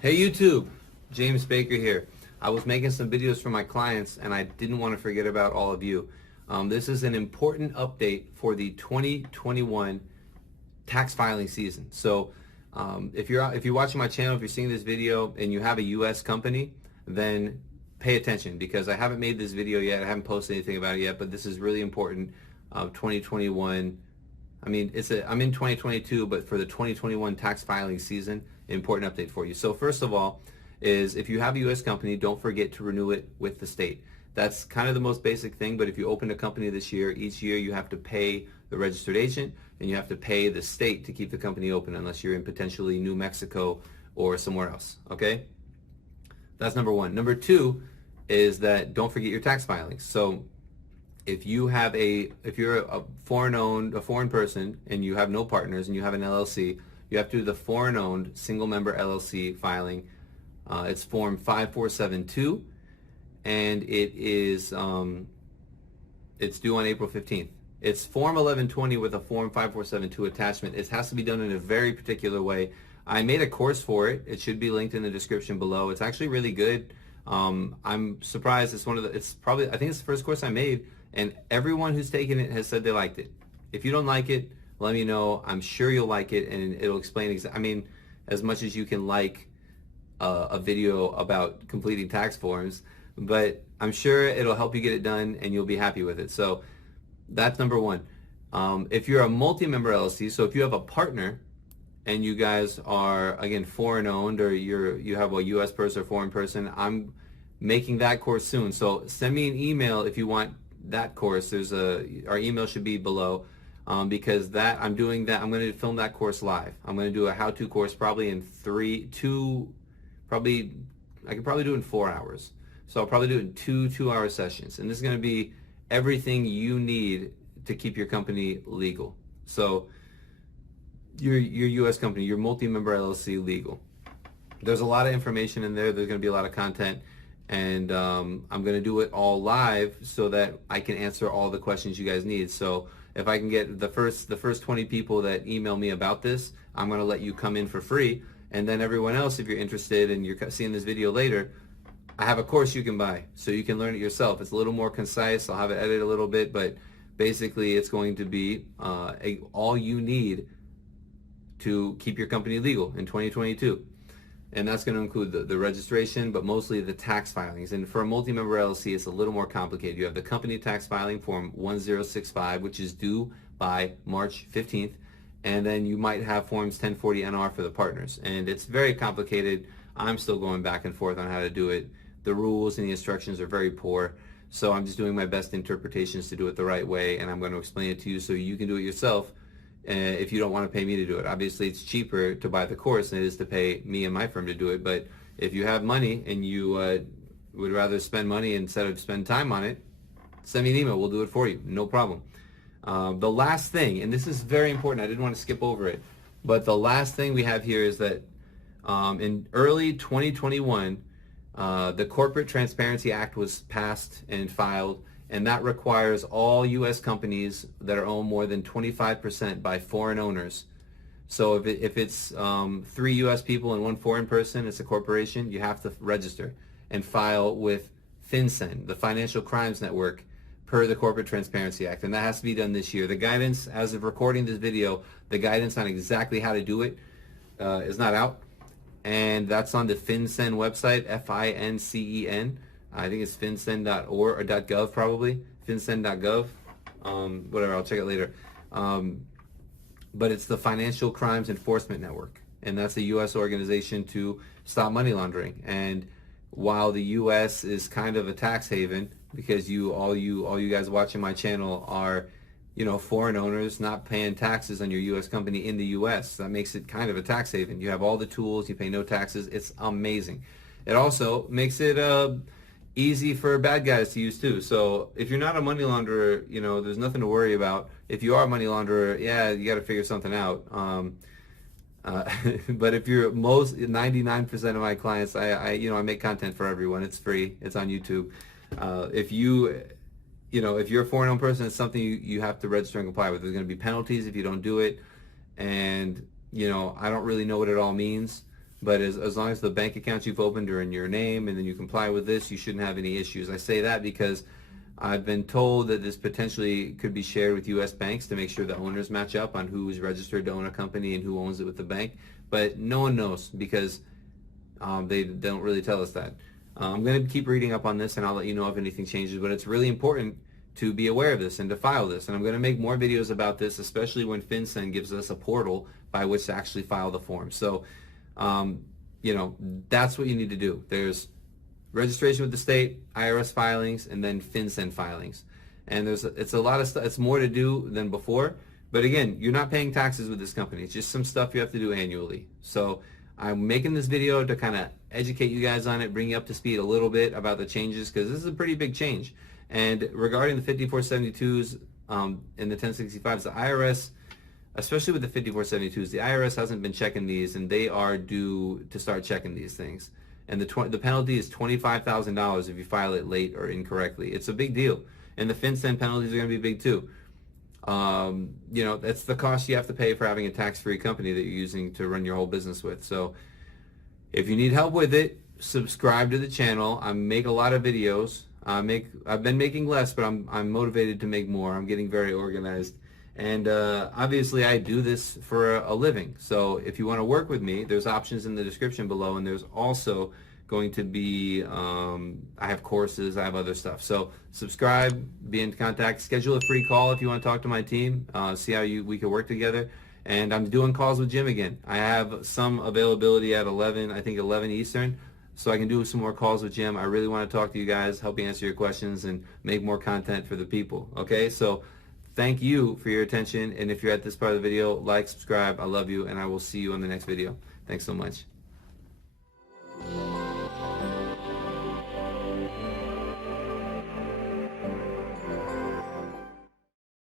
Hey YouTube, James Baker here. I was making some videos for my clients and I didn't want to forget about all of you. This is an important update for the 2021 tax filing season. So if you're watching my channel, if you're seeing this video and you have a US company, then pay attention because I haven't made this video yet. I haven't posted anything about it yet, but this is really important. 2021. I'm in 2022, but for the 2021 tax filing season, important update for you. So first of all, is if you have a U.S. company, don't forget to renew it with the state. That's kind of the most basic thing, but if you open a company this year, each year you have to pay the registered agent and you have to pay the state to keep the company open unless you're in potentially New Mexico or somewhere else, okay? That's number one. Number two is that don't forget your tax filings. So if you're a foreign person and you have no partners and you have an LLC, you have to do the foreign owned single member LLC filing. It's form 5472 and it's due on April 15th. It's form 1120 with a form 5472 attachment. It has to be done in a very particular way. I made a course for it. It should be linked in the description below. It's actually really good. I'm surprised. I think it's the first course I made, and everyone who's taken it has said they liked it. If you don't like it, let me know. I'm sure you'll like it, and it'll explain as much as you can like a video about completing tax forms, but I'm sure it'll help you get it done and you'll be happy with it. So that's number one. If you're a multi-member LLC, so if you have a partner and you guys are, again, foreign owned, or you have a U.S. person or foreign person, I'm making that course soon. So send me an email if you want that course. Our email should be below, because I'm going to film that course live. I'm going to do a how-to course probably in I could probably do it in 4 hours. So I'll probably do it in two 2-hour sessions. And this is going to be everything you need to keep your company legal. So your U.S. company, your multi-member LLC legal. There's a lot of information in there. There's going to be a lot of content, and I'm going to do it all live so that I can answer all the questions you guys need. So if I can get the first 20 people that email me about this, I'm going to let you come in for free, and then everyone else, if you're interested and you're seeing this video later, I have a course you can buy so you can learn it yourself. It's a little more concise. I'll have it edited a little bit, but basically it's going to be all you need to keep your company legal in 2022. And that's going to include the registration, but mostly the tax filings. And for a multi-member LLC, it's a little more complicated. You have the company tax filing form 1065, which is due by March 15th. And then you might have forms 1040 NR for the partners. And it's very complicated. I'm still going back and forth on how to do it. The rules and the instructions are very poor. So I'm just doing my best interpretations to do it the right way. And I'm going to explain it to you so you can do it yourself. If you don't want to pay me to do it. Obviously, it's cheaper to buy the course than it is to pay me and my firm to do it. But if you have money and you would rather spend money instead of spend time on it, send me an email. We'll do it for you. No problem. The last thing, and this is very important. I didn't want to skip over it. But the last thing we have here is that in early 2021, the Corporate Transparency Act was passed and filed, and that requires all U.S. companies that are owned more than 25% by foreign owners. So if it's 3 U.S. people and 1 foreign person, it's a corporation, you have to register and file with FinCEN, the Financial Crimes Network, per the Corporate Transparency Act. And that has to be done this year. The guidance, as of recording this video, the guidance on exactly how to do it is not out. And that's on the FinCEN website, FINCEN. I think it's fincen.org or .gov probably, fincen.gov, whatever, I'll check it later. But it's the Financial Crimes Enforcement Network, and that's a U.S. organization to stop money laundering. And while the U.S. is kind of a tax haven, because all you guys watching my channel are, foreign owners not paying taxes on your U.S. company in the U.S., that makes it kind of a tax haven. You have all the tools, you pay no taxes. It's amazing. It also makes it easy for bad guys to use too. So if you're not a money launderer, there's nothing to worry about. If you are a money launderer, yeah, you got to figure something out. But if you're 99% of my clients, I make content for everyone. It's free. It's on YouTube. If you're a foreign-owned person, it's something you have to register and comply with. There's going to be penalties if you don't do it, and I don't really know what it all means. But as long as the bank accounts you've opened are in your name and then you comply with this, you shouldn't have any issues. I say that because I've been told that this potentially could be shared with U.S. banks to make sure the owners match up on who is registered to own a company and who owns it with the bank. But no one knows because they don't really tell us that. I'm going to keep reading up on this, and I'll let you know if anything changes. But it's really important to be aware of this and to file this. And I'm going to make more videos about this, especially when FinCEN gives us a portal by which to actually file the form. So, that's what you need to do. There's registration with the state, IRS filings, and then FinCEN filings. And it's a lot of stuff. It's more to do than before. But again, you're not paying taxes with this company. It's just some stuff you have to do annually. So I'm making this video to kind of educate you guys on it, bring you up to speed a little bit about the changes, because this is a pretty big change. And regarding the 5472s and the 1065s, the IRS, especially with the 5472s, the IRS hasn't been checking these, and they are due to start checking these things. And the penalty is $25,000 if you file it late or incorrectly. It's a big deal. And the FinCEN penalties are going to be big too. That's the cost you have to pay for having a tax-free company that you're using to run your whole business with. So if you need help with it, subscribe to the channel. I make a lot of videos. I've been making less, but I'm motivated to make more. I'm getting very organized. And obviously I do this for a living. So if you want to work with me, there's options in the description below, and there's also going to be, I have courses, I have other stuff. So subscribe, be in contact, schedule a free call if you want to talk to my team, see how we can work together. And I'm doing calls with Jim again. I have some availability at 11 Eastern, so I can do some more calls with Jim. I really want to talk to you guys, help you answer your questions, and make more content for the people. Okay, so thank you for your attention, and if you're at this part of the video, like, subscribe. I love you, and I will see you on the next video. Thanks so much.